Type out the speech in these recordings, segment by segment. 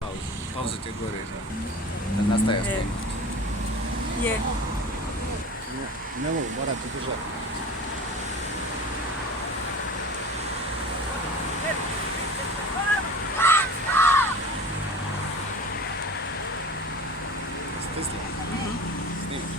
Pauza te gore, da nastaje snimati. Je. Ne mogu, morate držati. Stisli? Snimaš?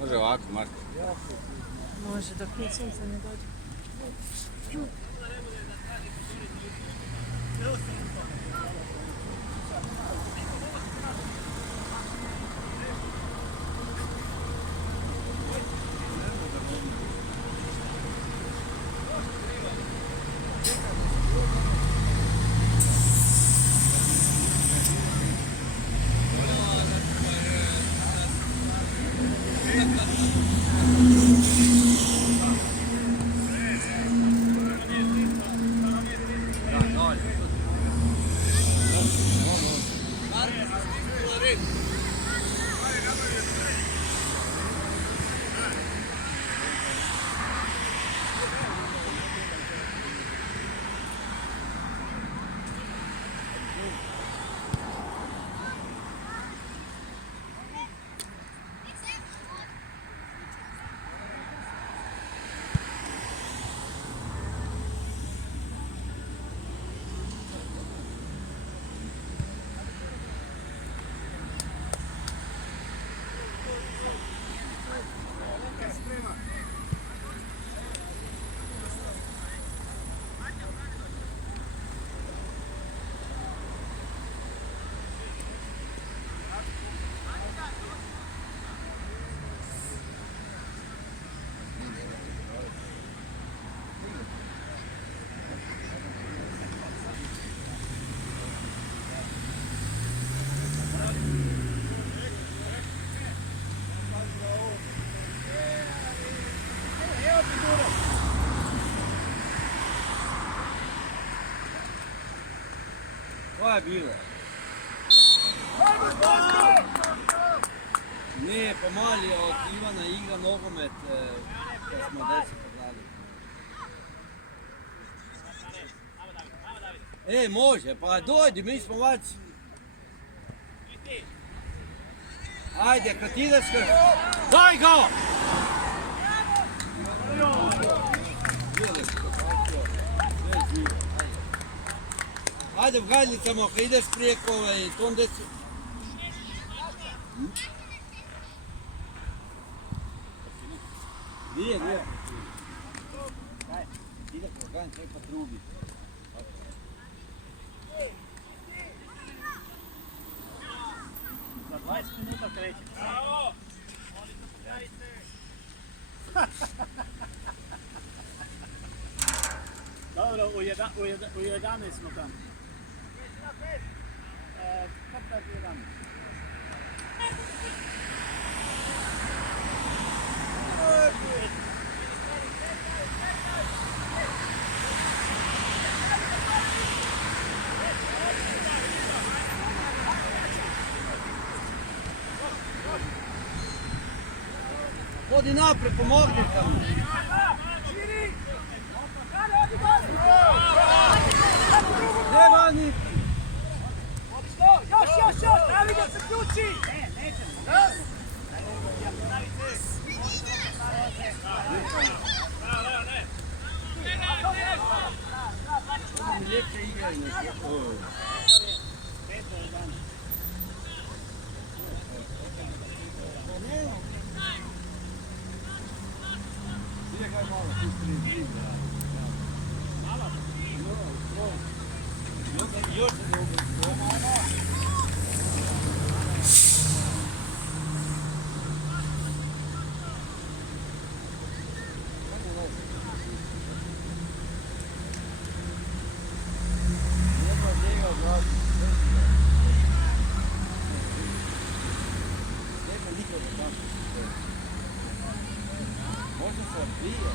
Može ovako, Marko. Može, dok mi sunce ne dođe. Ko je bilo? Ne, pomali od Ivana igra nogomet, kad smo 10 pogledali. Može, pa dojdi, mi smo već. Ajde, kad ideš, daj ga! Ajde, v galjicama, kad ideš prijeko i tom desu. Nije. Ide kroz ganj, to je pa trubi. Za 20 minuta kreće. Bravo! Dobro, u 11 smo tamo. Kako je 11? Odi naprijed, pomogni tamo. Ne vani. Još, pravi da se ključi! Nećemo. Lijepe igraju na svijetu. Bijegaj malo, tu prije malo. Još se ne ugodio. Možda se odbija.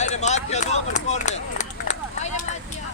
Ajde Matija, dobar korner. Ajde Matija.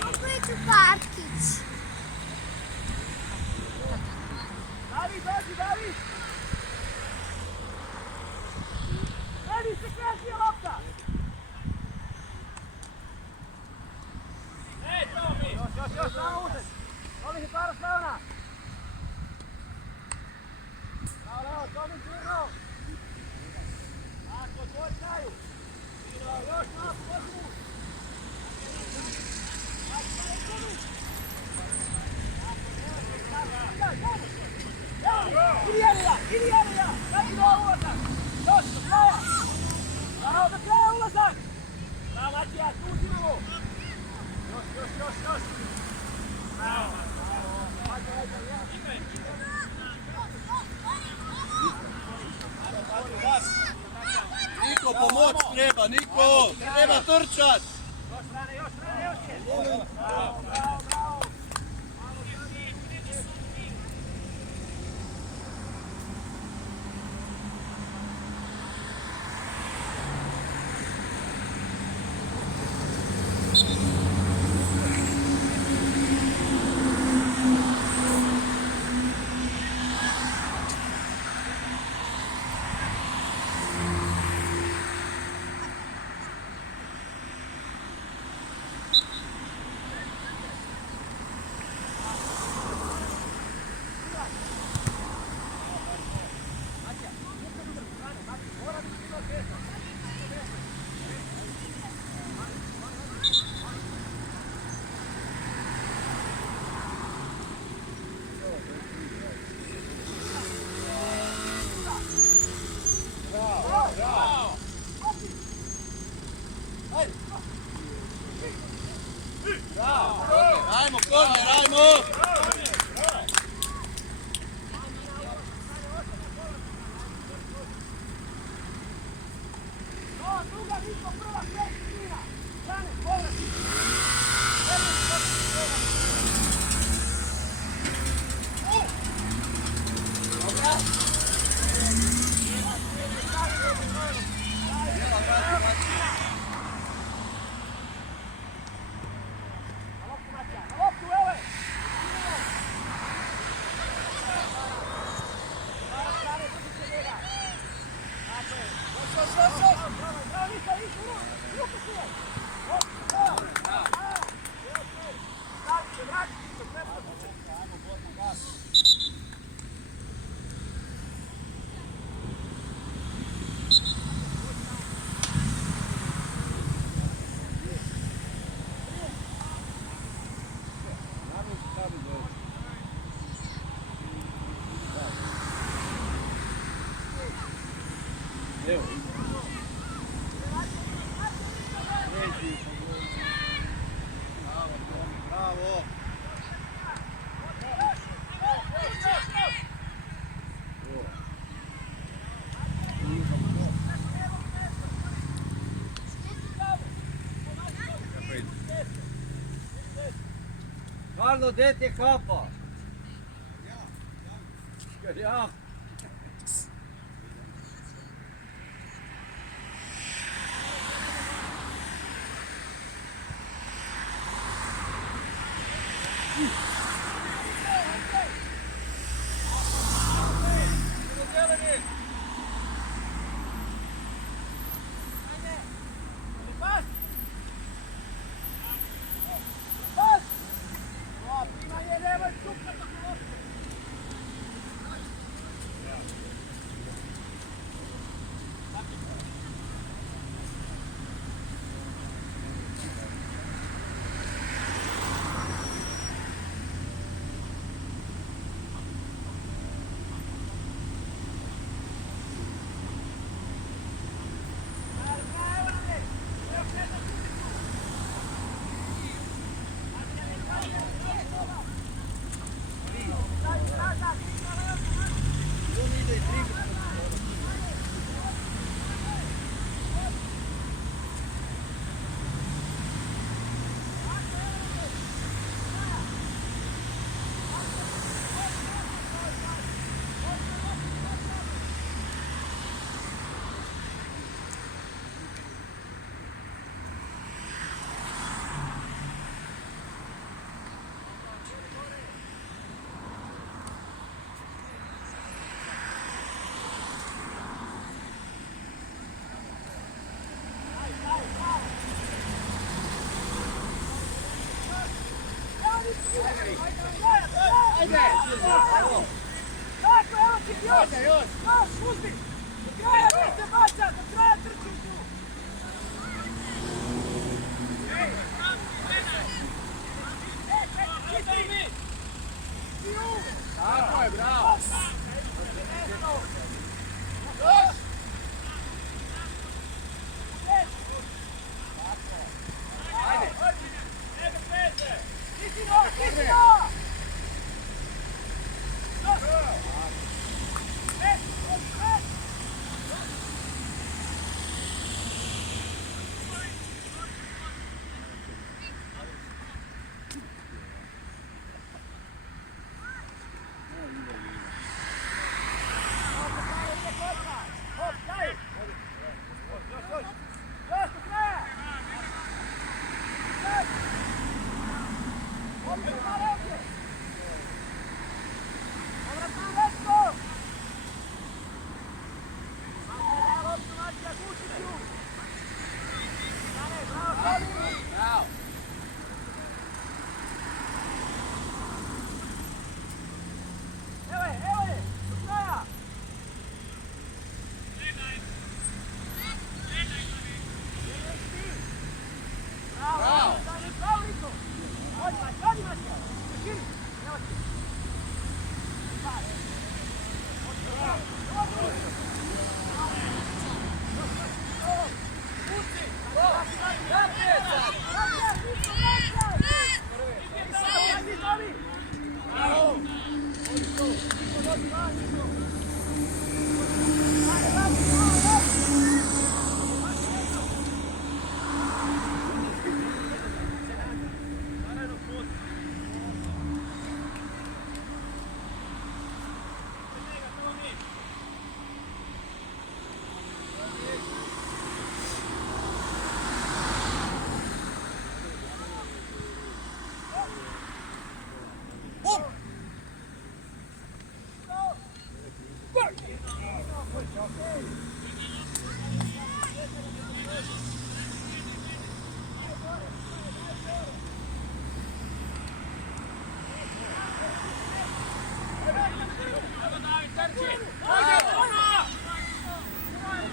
Kako je tu Parkić? Davi, dođi, Davi! Edi se kreći je lopta! Ej, Tomi! Još, samo uzet! Tomi se para Slavona! Bravo, Tomi, Cirno! Tako, tvoj znaju! Još malo, počnu! Idi Janija! Daj do ulazak! Još, do kraja! Bravo, do kraja ulazak! Bravo, Matija, tu Dinamo! Još! Bravo! Niko, pomoć treba, Niko! Treba trčat! Još rane! Bravo! Ajmo, korner, ajmo! Druga, Niko, prva, kreći, Nina! Rane, povrati! Bravo, Niko, Evo. Treći. Bravo. Karlo, gdje ti je kapa? Ja. Tako, evo ti još! Još, uzmi! Do kraja vi se baca, do kraja trči tu! Čitaj mi! Tako je, bravo! Još! Ajde! Kisino! Kisino!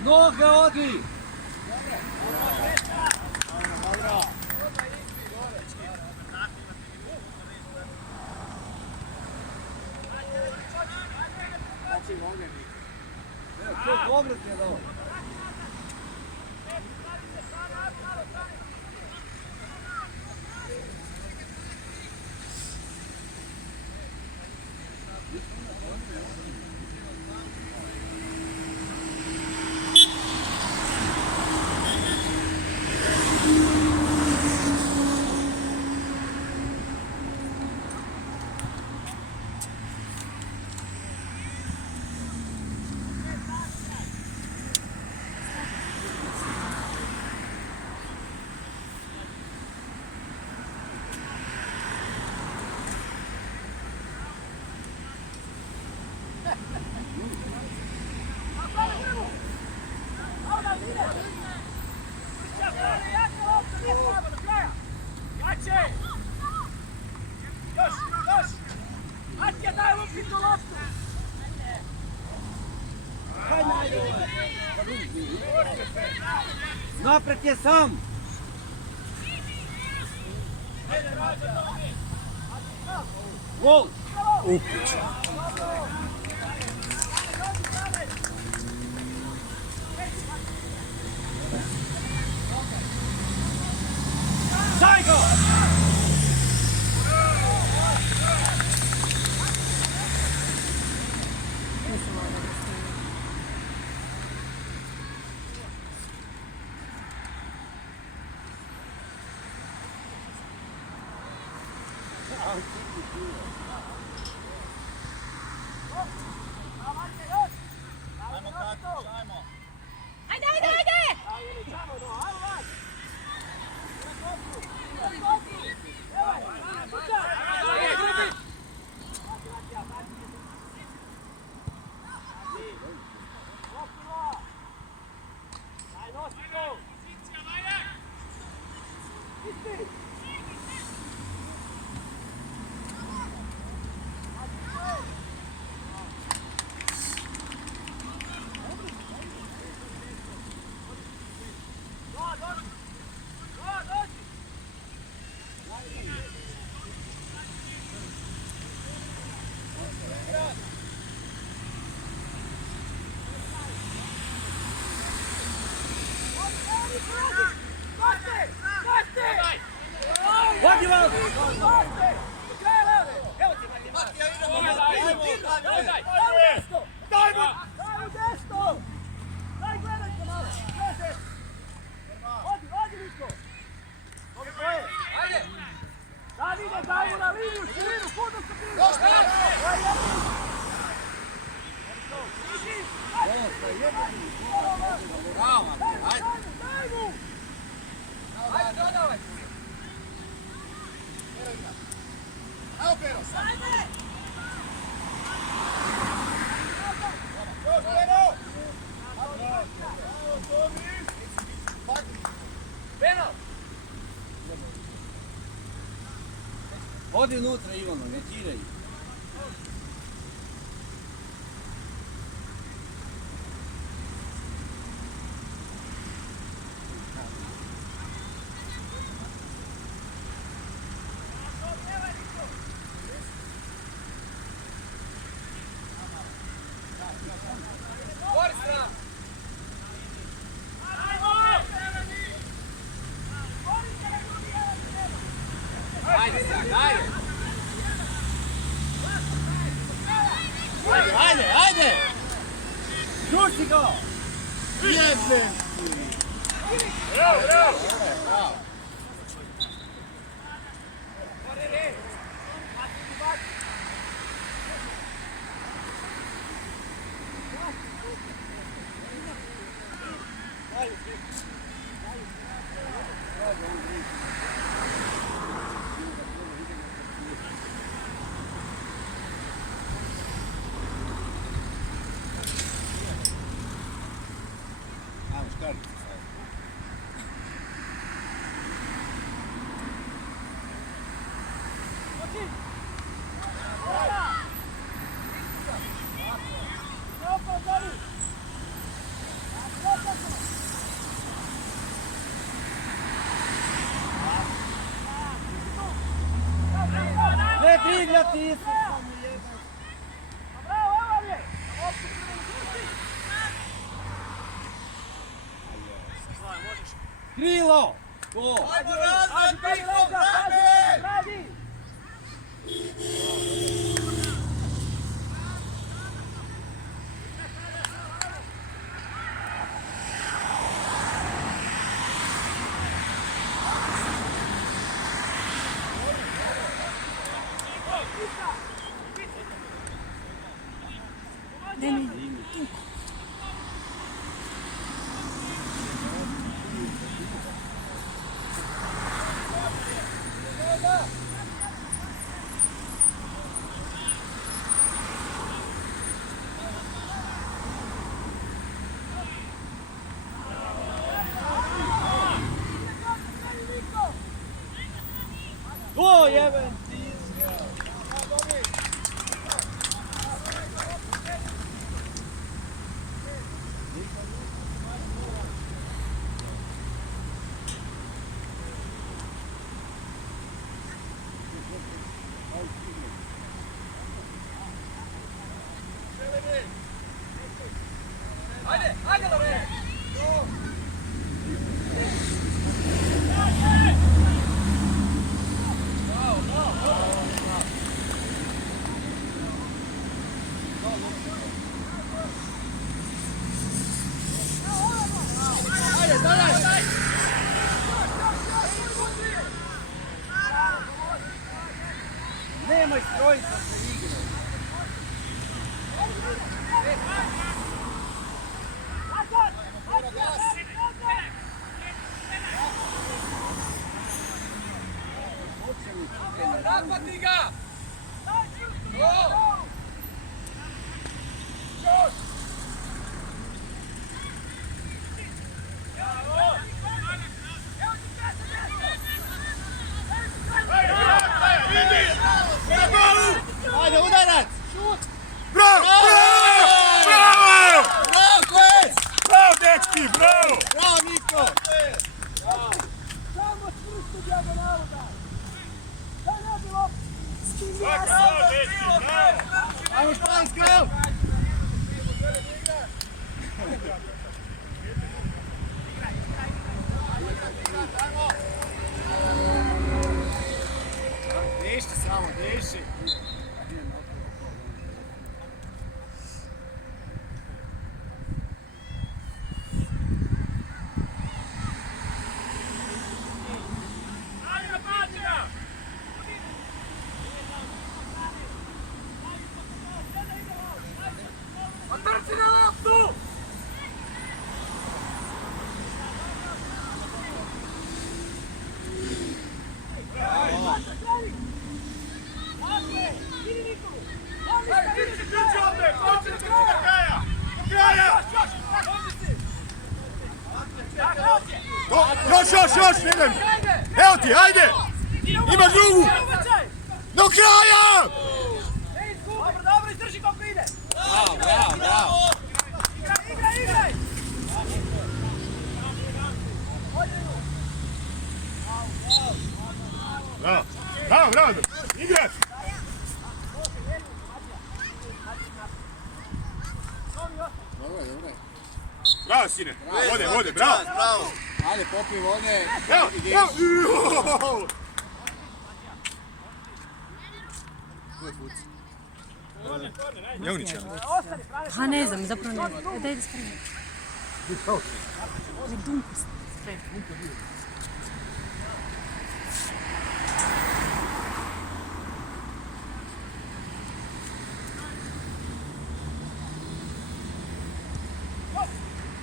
Noge odi! Dobro ti je dao. Napred je sam! Gol! Daj go! Ajde, ajde, ajde! Vadi vas! Davide, daj mu na liniju, širinu, kudu se prije! Bravo, ajde! Daj mu! Ajde, dodavaj! Evo Pero! Ajde! Pero! Odi unutra, Ivano, ne tiraj. Ajde, ajde! Ajde, ajde, ajde! Žuči go! Jebem! Bravo, bravo! Bravo! Ne drigljati se! Bravo, evo vam je! Krilo! To! Ajde, radi, radi! To jebem ti! Ajde, ajde da bre! Nemoj strojiti da se igra. Napadi ga! Ajde, udarac! Bravo! Bravo! Bravo, Klec! Bravo, dečki, bravo! Bravo, Niko! Samo čvrsto dijagonalu daj! Daj ne bilo! Bravo, dečki, bravo! Ajmo, špan, s krajem! Diši samo, diši! Trci na loptu! Još, idem! Evo ti, ajde! Imaš drugu! Do kraja! Dobro, izdrži koliko ide! Bravo! Igraj! Bravo, igraj! Dobro. Bravo, sine! Vode, bravo! Ajde, popij vode. Evo! Jevnića. Pa ne znam, zapravo ne znam. Daj da spremim. Nek dunku spremim.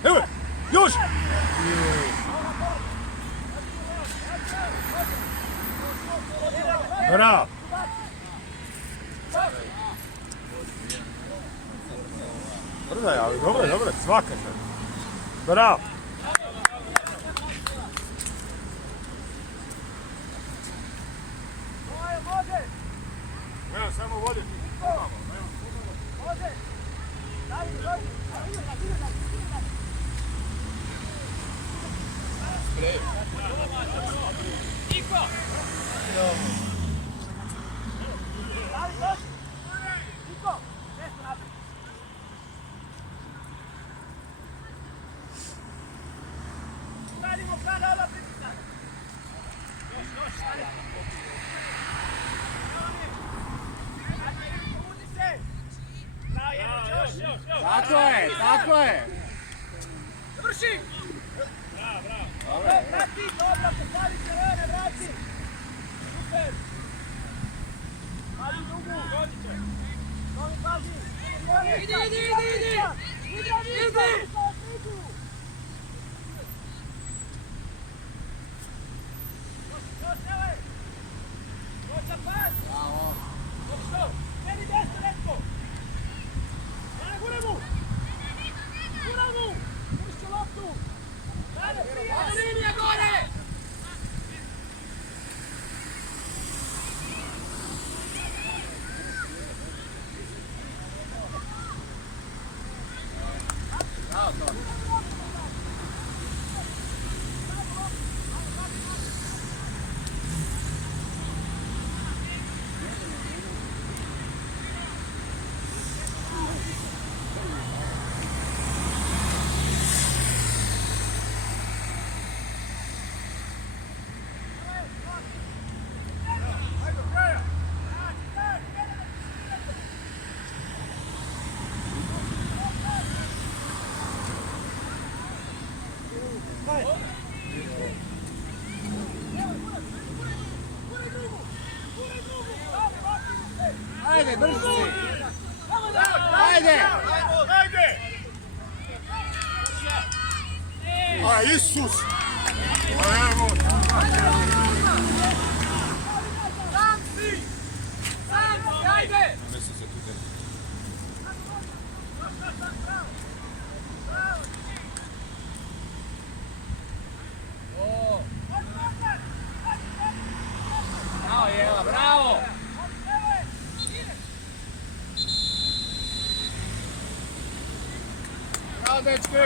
Evo, još! Bravo! Dobro, svaka čast. Bravo! Evo, samo vode. Radimo kada Završi! Vrati, dobro, postavi crvene, vrati! Super! Pazi drugu! Novi pazi! Idi! Doća pas! Bravo. Dobro, meni desno, netko! Gura mu! Pušće loptu! Dale, prije! Linija gore! Bravo, to. Ajde, brzo si! Ajde! A, Isus! Evo! Ajde! Bravo, Jela, bravo! Bravo, dečki!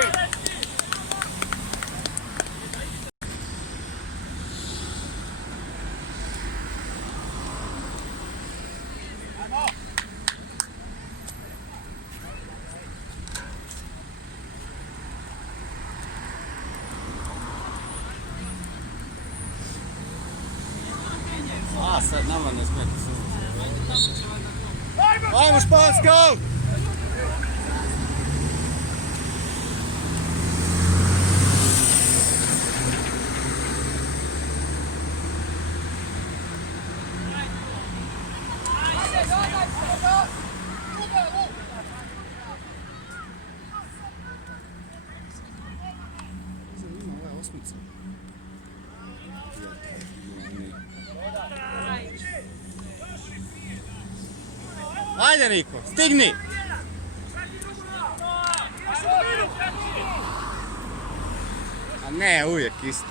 A, sad nama ne smeta sunce. Ajmo Špansko! Ajde Niko, stigni! A ne, uvijek isto.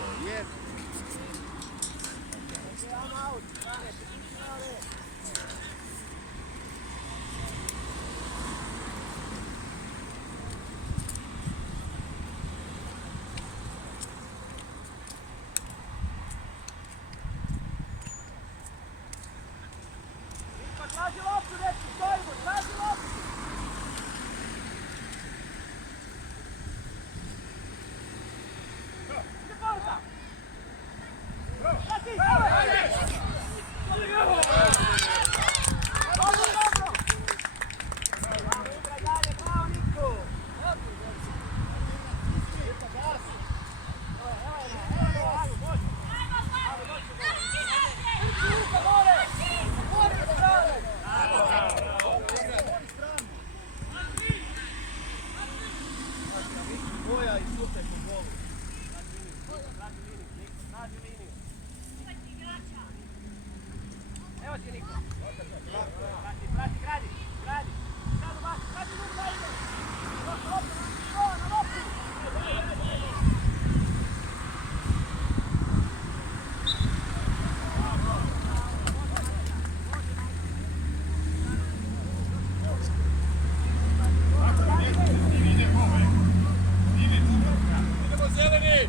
Traži loptu, dečki, stojimo, traži loptu! Ide pauza! Vrati! Dobro! Dalje, bravo Niko! Boja i šute po golu. Traži liniju. Evo ti Niko. Prati, gradi. Sad ubaci, prati drugu dalje. Na loptu. Idemo zeleni!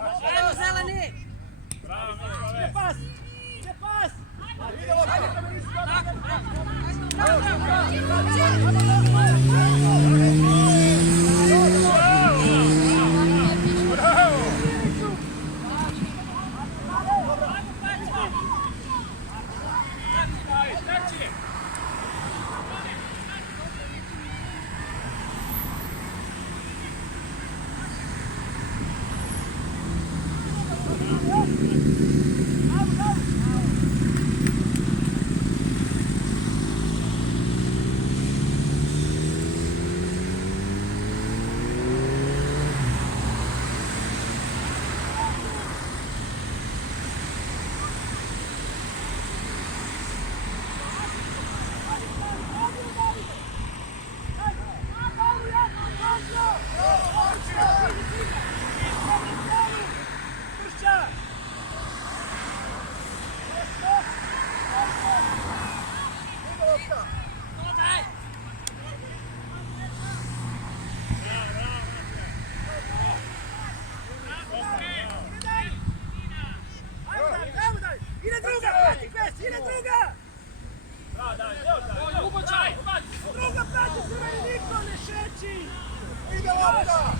Ajmo zeleni! Ide pas! Ide pas! Ide druga, prati Fes, ide druga! Druga prati crveni, niko ne šeći! Ide lopta!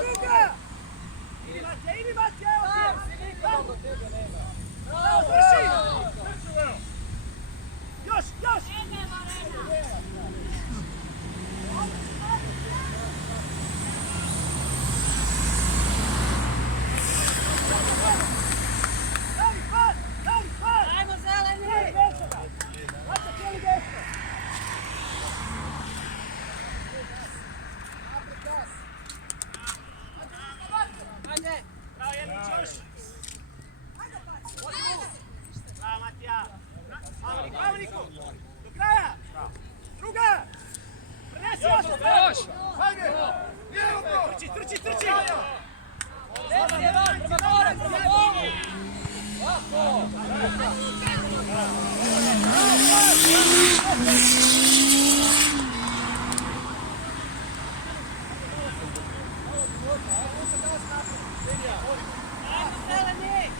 Druga! Idi Matija, evo ti! Bravo, vrši! Još, još! Davi, pas! Davi, pas! Ajmo zeleni! Hajde, cijeli desno! Ajde! Bravo, Jelić, još! Bravo, Matija! Bravo, Niko! Do kraja! Druga! Prenesi još! Hajde! Lijevo to! Trči, trči, trči! Prema gore, prema gore! Ajmo zeleni!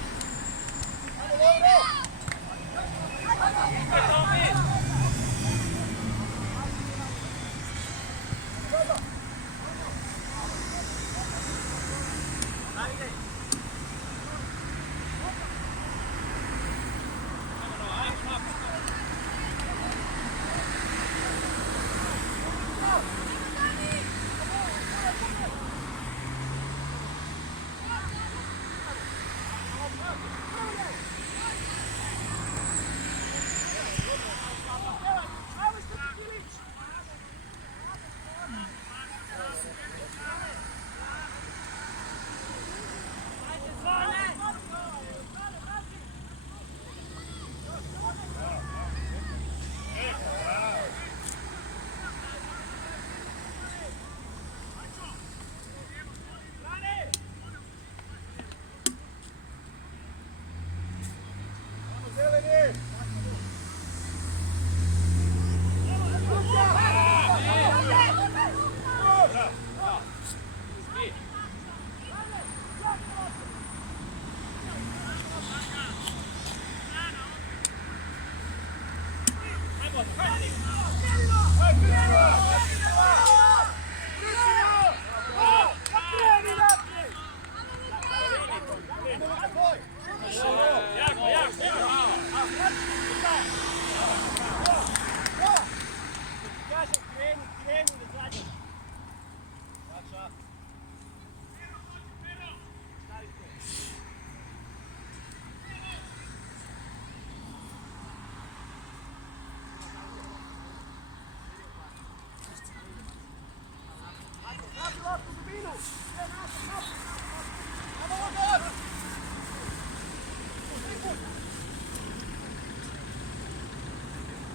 loptu dubinu. Sve nazad.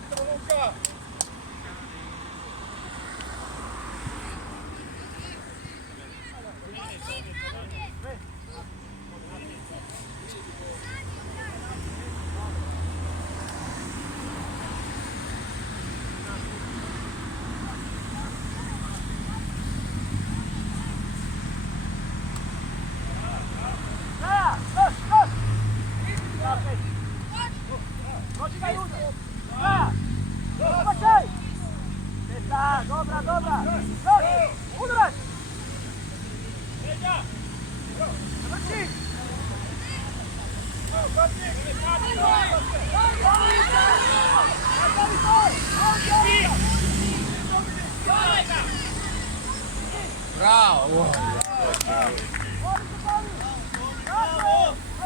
Luka! Dobra, dobra! Udrać! Završi! Bravo!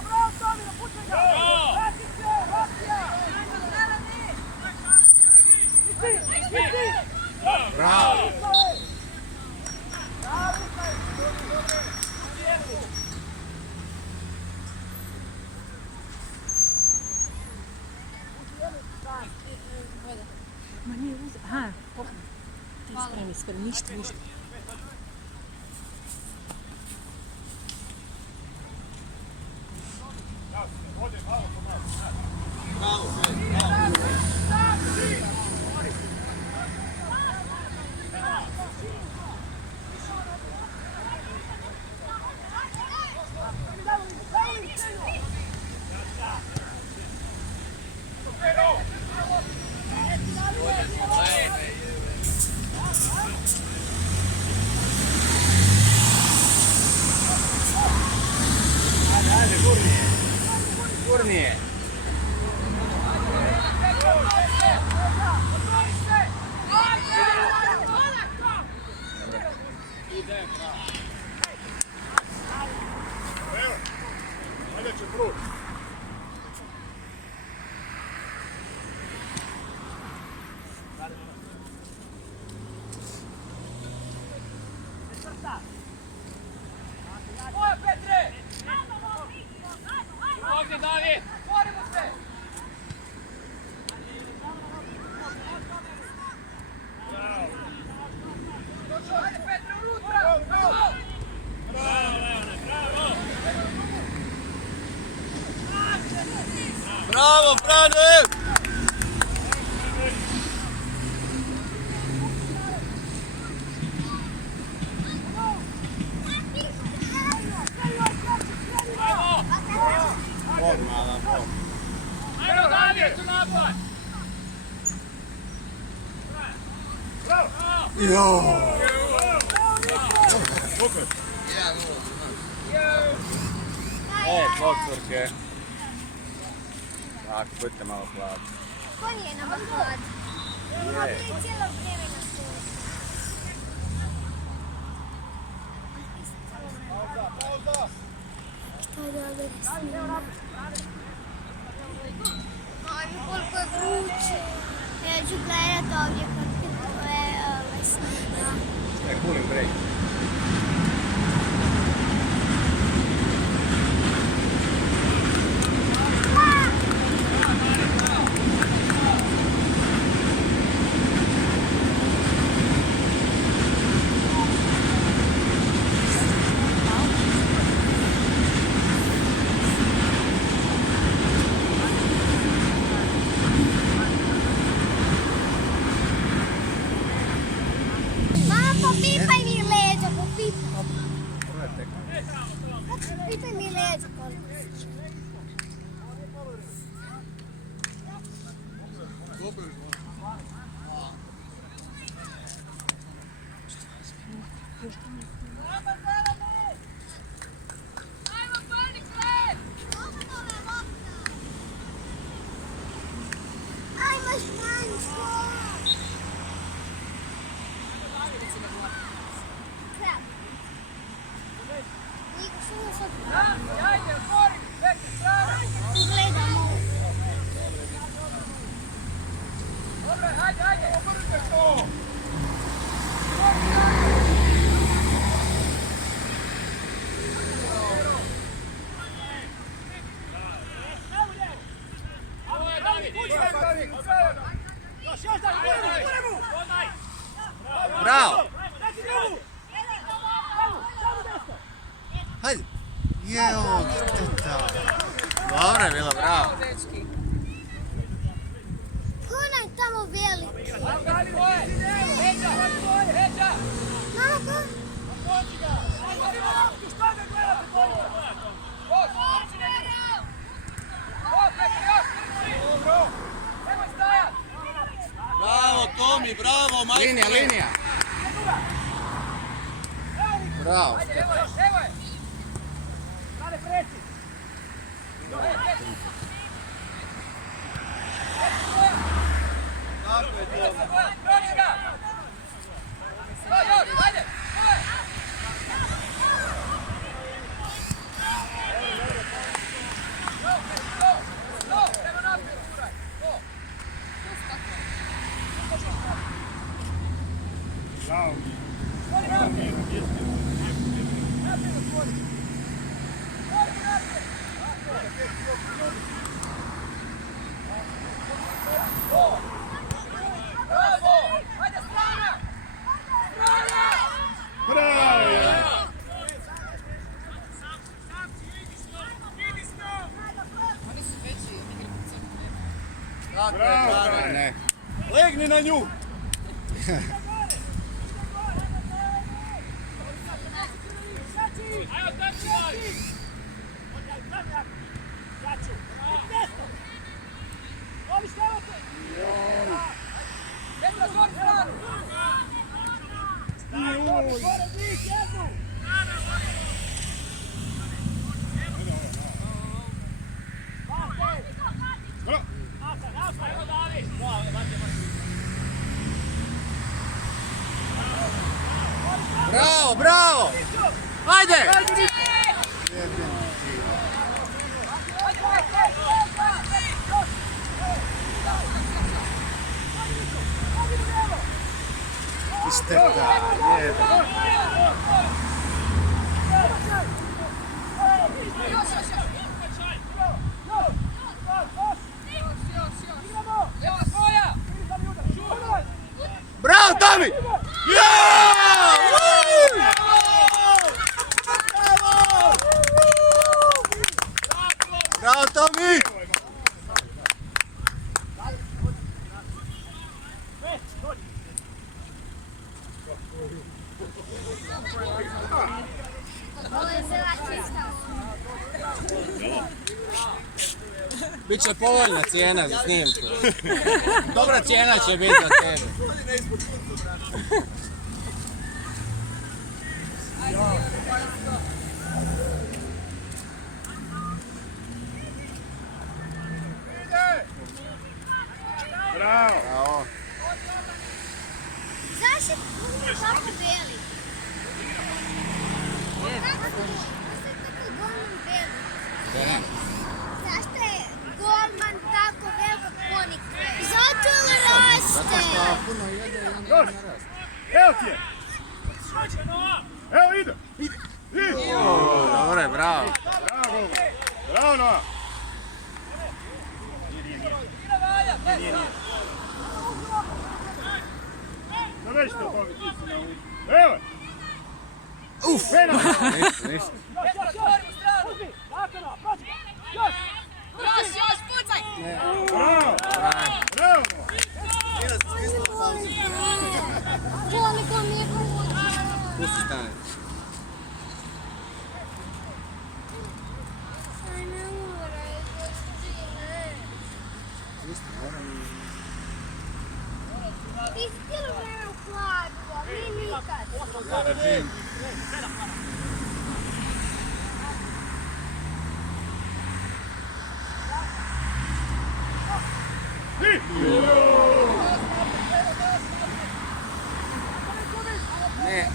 Bravo, Tomi, napućaj ga! Vrati se, Rokija! Bravo! Ma nije uzeo. Aha, ti spremi, ništa. Gurnije! Ajde će proći. Moja, Petre! Ovdje, David! Otvorimo se! Ajde, Petre, unutra! Bravo! Bravo, Frane! Ajde, David, tu napad! Kloksurke. Tako, budite malo hladni. Ko nije nama hlad? Ima bili cijelo vrijeme na stolu. Šta da ovdje snima? Ajme, koliko je vruće. Ja ću gledat ovdje kako je snima. Šta je cooling break? Mama, popipaj mi leđa, popipaj. Popipaj mi leđa, koliko si. Ajmo, Špansko! Krab. Niko, što nas odgleda? Ajde, otvori! Petre, strana! Gledamo. Još daj, gure mu! Bravo! Dajte drugu! Samo desno! Hajde! Jeo, šteta! Dobro je bilo, bravo! Ko nam tamo veli? Peđa! Peđa! Mama, ko? Šta ga gledate, bolje? Nemoj stajat! Bravo, Tomi, bravo, majstore. Linija! Bravo! Evo je! Stane preci! Tako je, Tomi. Prođi ga! Još, ajde! Prema naprijed, Juraj! Bravo. Bravo! Ajde, strana! Strana! Bravo! Tako je, Bravo, bravo. Ne. Legni na nju. Petra, zvori stranu! Bravo, bravo! Hajde! Šteta, jebe. Evo svoja! Bravo, Tomi! Bravo, Tomi! Ovo je bila čista. Biće povoljna cijena za snimku. Dobra cijena će biti za tebe. Bravo! Bravo. Zašto je tako veli? Zašto je tako golman veli? Zašto je golman tako veliko ponikve? Zato raste. Puno jede i onda Još! ne raste. Evo ti je! Evo ide! Ide! Dobro je, bravo. Bravo! Bravo, Noa! Da već to Tomi, ti si na ulici. Evo! Uf! Penal! Ništa. Petra, zvori u stranu! Još, pucaj! Bravo! Bravo! Koliko mi je Pusti stane. ne moraj, gospodine. Ništa, moram... Ti si cijelo vreme u hladu, a mi nikad. Ne.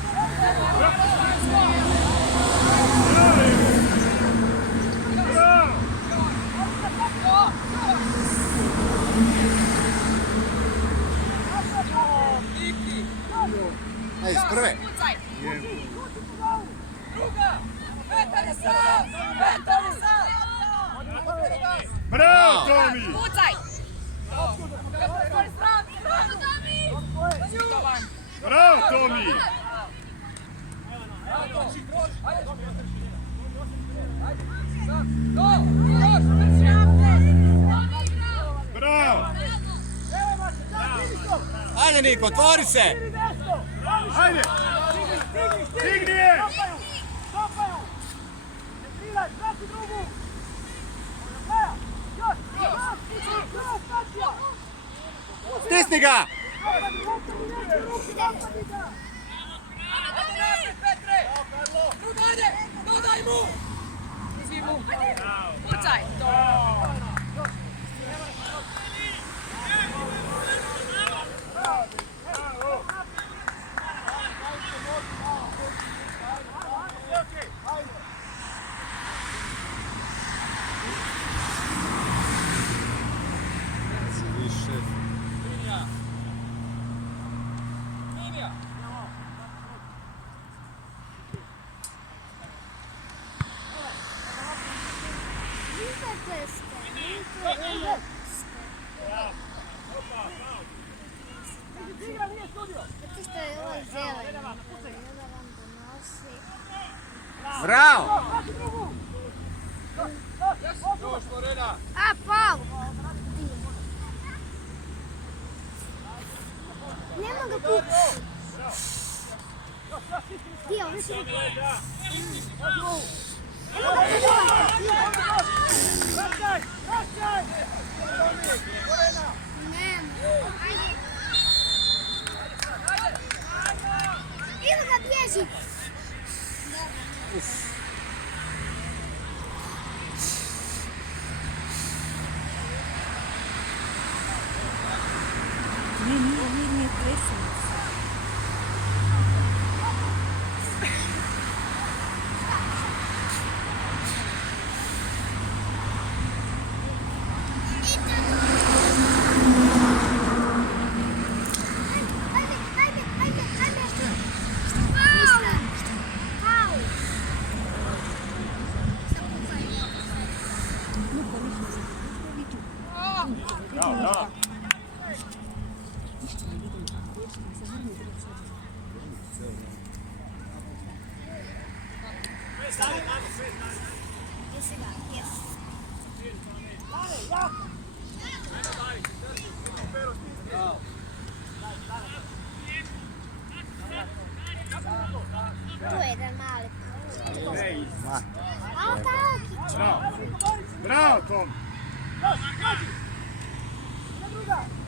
Ajde, s prve. Pucaj! Druga! Petar je sam! Petar je sam! Bravo, Tomi! Pucaj! Bravo, Tomi! Bravo! Ajde Niko, otvori se! Ajde! Stigni je! Stopaju! Ne krilaj, vrati drugu! Još! Stisni ga! Dodaj mu! Svi mu! Pucaj! Bravo! A, pao! Nema ga pući. Dio, ovdje se Evo ga bježi. Nije predsjednica. Tu je jedan mali. Bravo! Bravo, Tomi! Još, kaži! Ide druga!